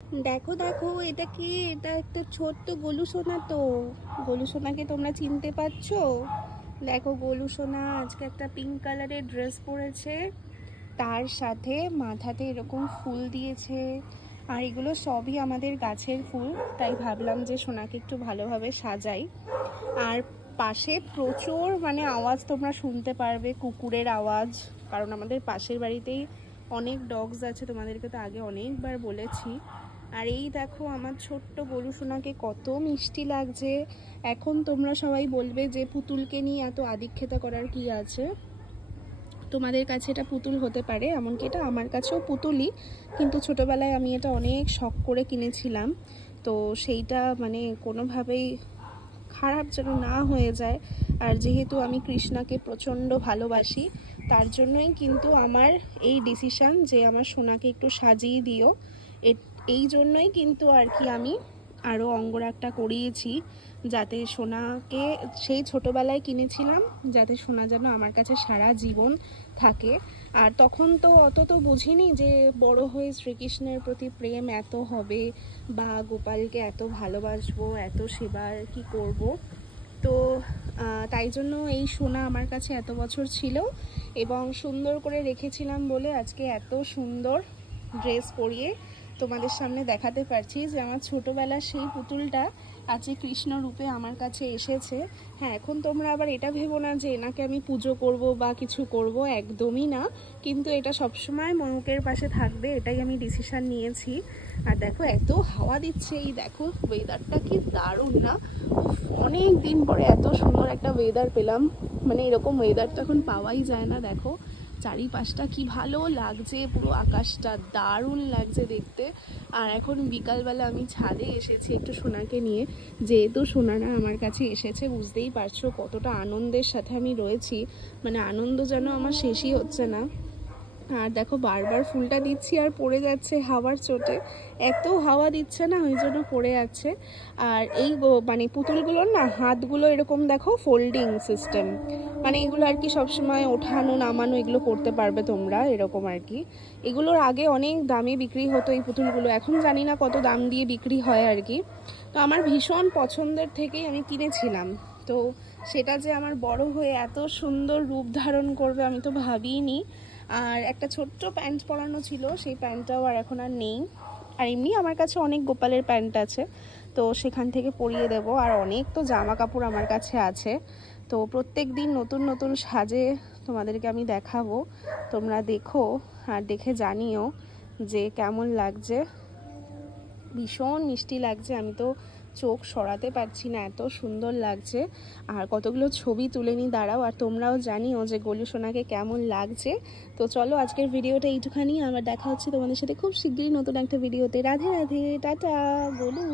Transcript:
দেখো দেখো, এটা কি? এটা একটা ছোট্ট গোলু সোনা। তো গোলু সোনাকে তোমরা চিনতে পারছো? দেখো, গোলু সোনা আজকে একটা পিঙ্ক কালারের ড্রেস পরেছে, তার সাথে মাথাতে এরকম ফুল দিয়েছে। আর এগুলো সবই আমাদের গাছের ফুল, তাই ভাবলাম যে সোনাকে একটু ভালোভাবে সাজাই। আর পাশে প্রচুর আওয়াজ তোমরা শুনতে পারবে, কুকুরের আওয়াজ, কারণ আমাদের পাশের বাড়িতেই অনেক ডগস আছে, তোমাদেরকে তো আগে অনেকবার বলেছি। আর এই দেখো আমার ছোট্ট গরু সোনাকে কত মিষ্টি লাগছে। এখন তোমরা সবাই বলবে যে পুতুলকে নিয়ে এত আদিক্ষেতা করার কি আছে। তোমাদের কাছে এটা পুতুল হতে পারে, এমনকি এটা আমার কাছেও পুতুলই, কিন্তু ছোটোবেলায় আমি এটা অনেক শখ করে কিনেছিলাম। তো সেইটা কোনোভাবেই খারাপ যেন না হয়ে যায়। আর যেহেতু আমি কৃষ্ণাকে প্রচণ্ড ভালোবাসি, তার জন্যই কিন্তু আমার এই ডিসিশান যে আমার সোনাকে একটু সাজিয়ে দিও। এই জন্যই কিন্তু আর কি আমি আরও অঙ্গরাগটা করিয়েছি, যাতে সোনাকে সেই ছোটোবেলায় কিনেছিলাম, যাতে সোনা যেন আমার কাছে সারা জীবন থাকে। আর তখন তো অত তো বুঝিনি যে বড় হয়ে শ্রীকৃষ্ণের প্রতি প্রেম এত হবে, বা গোপালকে এত ভালোবাসবো, এত সেবার কি করব। তো তাই জন্য এই সোনা আমার কাছে এত বছর ছিল এবং সুন্দর করে রেখেছিলাম বলে আজকে এত সুন্দর ড্রেস পরিয়ে তোমাদের সামনে দেখাতে পারছি যে আমার ছোটোবেলার সেই পুতুলটা আজকে কৃষ্ণ রূপে আমার কাছে এসেছে। হ্যাঁ, এখন তোমরা আবার এটা ভেবো না যে এনাকে আমি পুজো করব বা কিছু করব, একদমই না। কিন্তু এটা সবসময় মনুকের পাশে থাকবে, এটাই আমি ডিসিশান নিয়েছি। আর দেখো এত হাওয়া দিচ্ছে, এই দেখো ওয়েদারটা কি দারুণ না? অনেক দিন পরে এত সুন্দর একটা ওয়েদার পেলাম, এরকম ওয়েদার তো এখন পাওয়াই যায় না। দেখো চারিপাশটা কি ভালো লাগছে, পুরো আকাশটা দারুণ লাগছে দেখতে। আর এখন বিকালবেলা আমি ছাদে এসেছি একটু সোনাকে নিয়ে, যেহেতু সোনারা আমার কাছে এসেছে, বুঝতেই পারছো কতটা আনন্দের সাথে আমি রয়েছি। আনন্দ যেন আমার শেষই হচ্ছে না। আর দেখো বারবার ফুলটা দিচ্ছি আর পড়ে যাচ্ছে হাওয়ার চোটে, এত হাওয়া দিচ্ছে না, ওই জন্য পড়ে যাচ্ছে। আর এই পুতুলগুলোর না হাতগুলো এরকম দেখো ফোল্ডিং সিস্টেম, এগুলো আর কি সবসময় ওঠানো নামানো এগুলো করতে পারবে তোমরা, এরকম আর কি। এগুলোর আগে অনেক দামে বিক্রি হতো এই পুতুলগুলো, এখন জানি না কত দাম দিয়ে বিক্রি হয় আর কি। তো আমার ভীষণ পছন্দের থেকেই আমি কিনেছিলাম। তো সেটা যে আমার বড় হয়ে এত সুন্দর রূপ ধারণ করবে আমি তো ভাবিনি। আর একটা ছোট্ট প্যান্ট পরানো ছিল, সেই প্যান্টটাও আর এখন আর নেই। আর এমনি আমার কাছে অনেক গোপালের প্যান্ট আছে, তো সেখান থেকে পরিয়ে দেব। আর অনেক তো জামা কাপড় আমার কাছে আছে, তো প্রত্যেক দিন নতুন নতুন সাজে তোমাদেরকে আমি দেখাবো। তোমরা দেখো আর দেখে জানিও যে কেমন লাগছে। ভীষণ মিষ্টি লাগছে, আমি তো চোখ সরাতে পারছি না, এত সুন্দর লাগছে। আর কতগুলো ছবি তুলে নিই, দাঁড়াও। আর তোমরাও জানিও যে গোলু সোনাকে কেমন লাগছে। তো চলো আজকের ভিডিওটা এইটুখানি, আবার দেখা হচ্ছে তোমাদের সাথে খুব শীঘ্রই নতুন একটা ভিডিওতে। রাধে রাধে, টাটা গোলু।